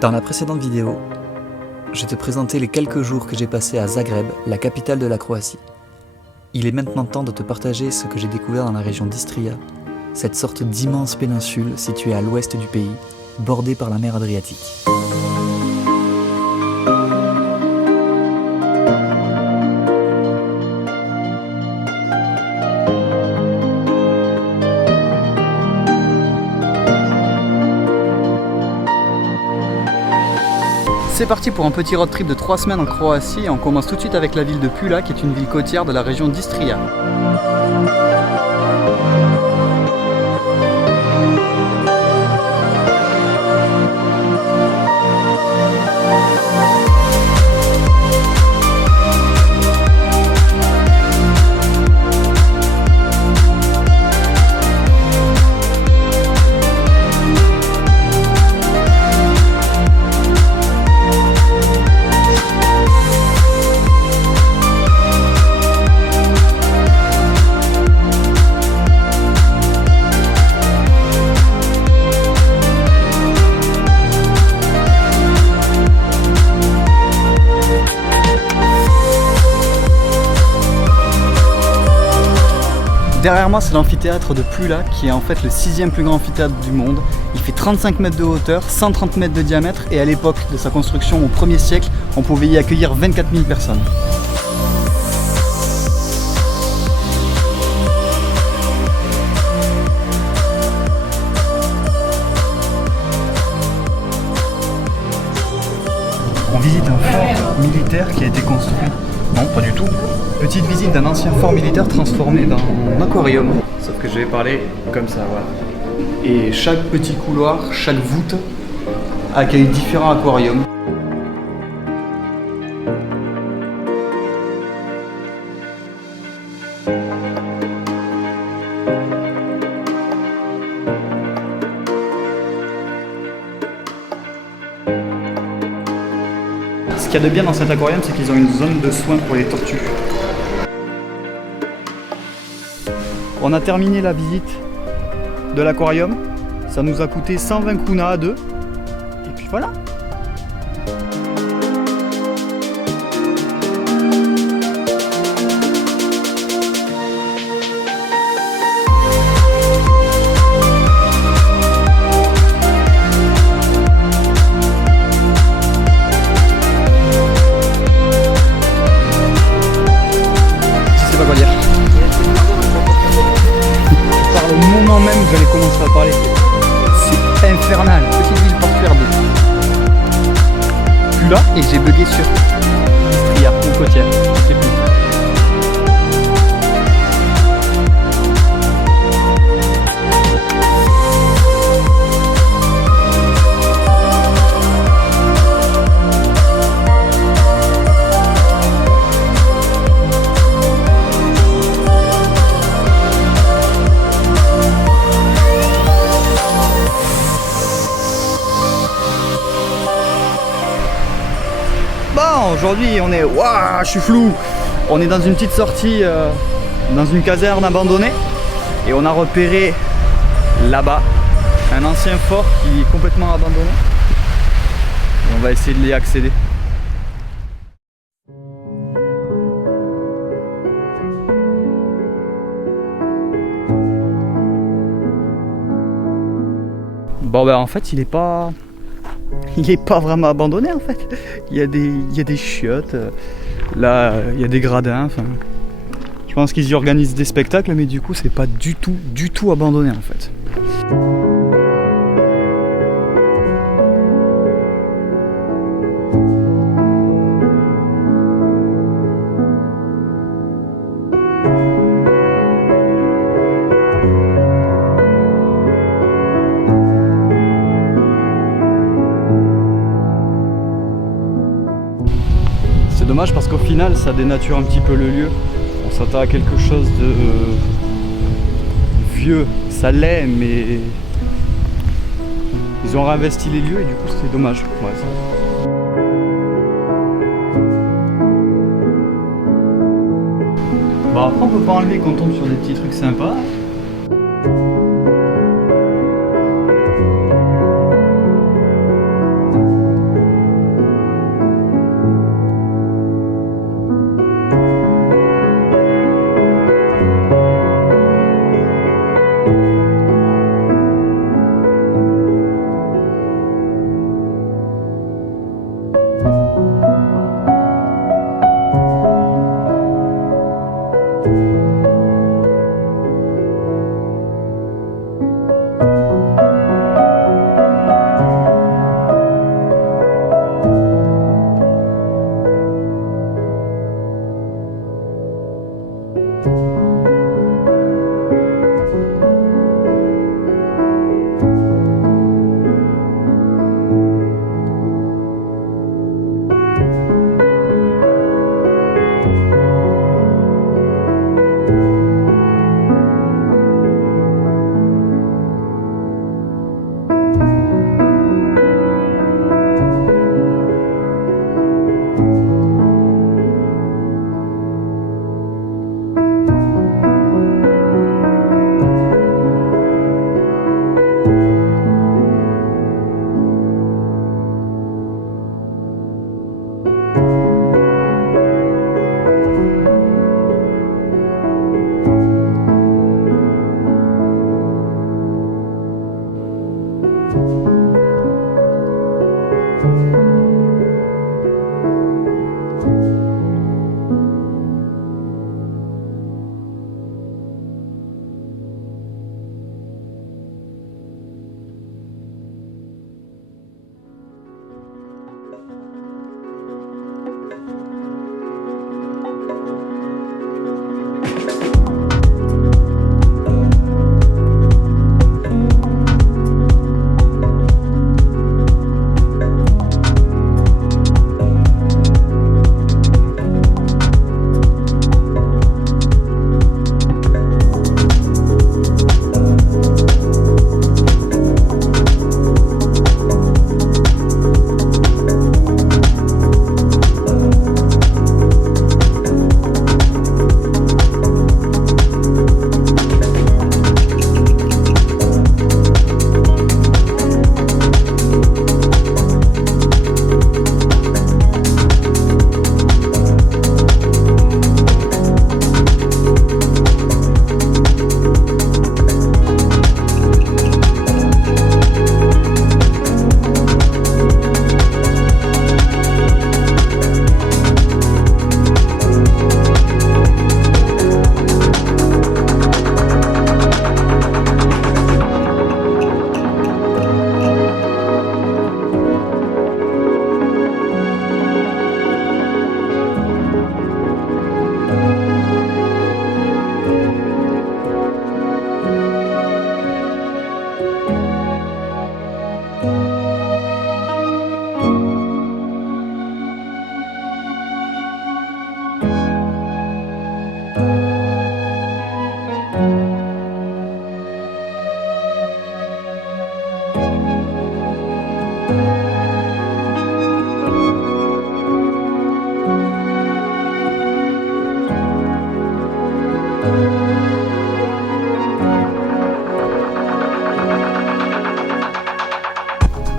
Dans la précédente vidéo, je te présentais les quelques jours que j'ai passés à Zagreb, la capitale de la Croatie. Il est maintenant temps de te partager ce que j'ai découvert dans la région d'Istria, cette sorte d'immense péninsule située à l'ouest du pays, bordée par la mer Adriatique. C'est parti pour un petit road trip de 3 semaines en Croatie et on commence tout de suite avec la ville de Pula qui est une ville côtière de la région d'Istria. Derrière moi, c'est l'amphithéâtre de Pula, qui est en fait le 6e plus grand amphithéâtre du monde. Il fait 35 mètres de hauteur, 130 mètres de diamètre, et à l'époque de sa construction, au 1er siècle, on pouvait y accueillir 24 000 personnes. On visite un fort militaire qui a été construit. Non, pas du tout. Petite visite d'un ancien fort militaire transformé dans un aquarium. Sauf que je vais parler comme ça, voilà. Et chaque petit couloir, chaque voûte accueille différents aquariums. Ce qu'il y a de bien dans cet aquarium, c'est qu'ils ont une zone de soins pour les tortues. On a terminé la visite de l'aquarium. Ça nous a coûté 120 kuna à deux. Et puis voilà. Au moment même où j'allais commencer à parler, c'est infernal. Petite ville portuaire de Pula et j'ai bugué sur Istria, ou côtière, je sais plus. Aujourd'hui on est, waouh, je suis flou. On est dans une petite sortie, dans une caserne abandonnée, et on a repéré là-bas un ancien fort qui est complètement abandonné. Et on va essayer de y accéder. Bon ben en fait il est pas vraiment abandonné en fait. Il y a des chiottes, là il y a des gradins, enfin, je pense qu'ils y organisent des spectacles, mais du coup c'est pas du tout abandonné en fait. C'est dommage parce qu'au final ça dénature un petit peu le lieu. On s'attend à quelque chose de vieux, ça l'est, mais ils ont réinvesti les lieux et du coup c'est dommage. Ouais, bon, après on peut pas enlever qu'on tombe sur des petits trucs sympas.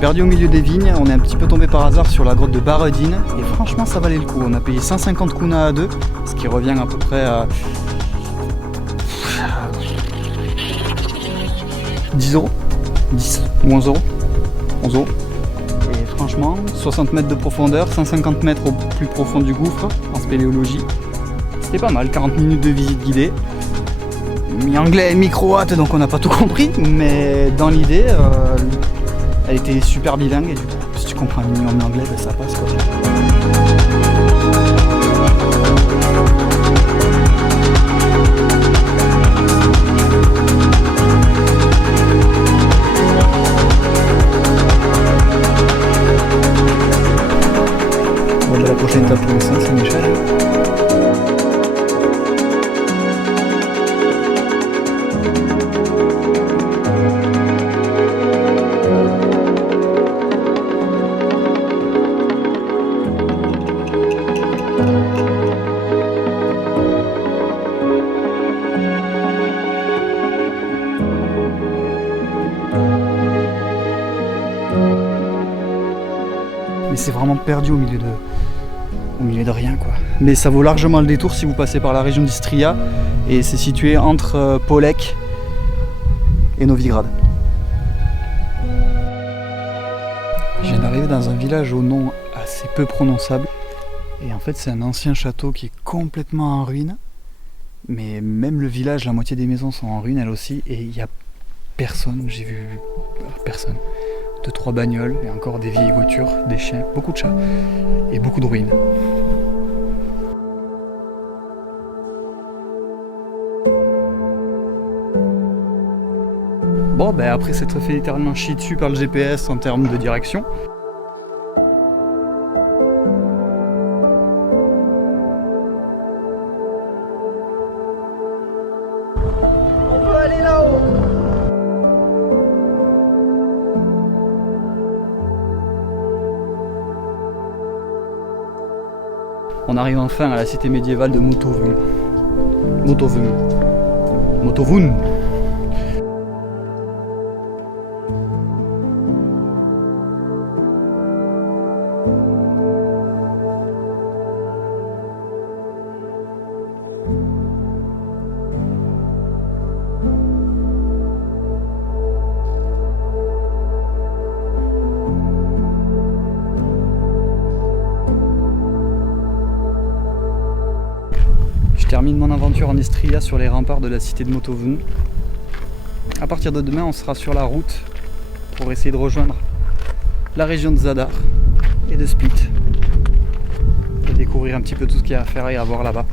Perdu au milieu des vignes, on est un petit peu tombé par hasard sur la grotte de Baredine et franchement ça valait le coup. On a payé 150 kuna à deux, ce qui revient à peu près à 10 euros, 10 ou 11 euros. 11 euros. Et franchement, 60 mètres de profondeur, 150 mètres au plus profond du gouffre en spéléologie. C'était pas mal, 40 minutes de visite guidée. Mi-anglais, mi-croate, donc on n'a pas tout compris, mais dans l'idée, elle était super bilingue et du coup, si tu comprends un minimum l'anglais, ben ça passe quoi. Bon, la prochaine étape pour l'instant, c'est Michel. Mais c'est vraiment perdu au milieu de rien quoi. Mais ça vaut largement le détour si vous passez par la région d'Istria et c'est situé entre Polek et Novigrad. Je viens d'arriver dans un village au nom assez peu prononçable et en fait c'est un ancien château qui est complètement en ruine. Mais même le village, la moitié des maisons sont en ruine elles aussi et il n'y a personne, j'ai vu personne. 2-3 bagnoles et encore des vieilles voitures, des chiens, beaucoup de chats et beaucoup de ruines. Bon ben après s'être fait littéralement chier dessus par le GPS en termes de direction. On peut aller là-haut. On arrive enfin à la cité médiévale de Motovun. Motovun. termine mon aventure en Istria sur les remparts de la cité de Motovun. À partir de demain, on sera sur la route pour essayer de rejoindre la région de Zadar et de Split et découvrir un petit peu tout ce qu'il y a à faire et à voir là-bas.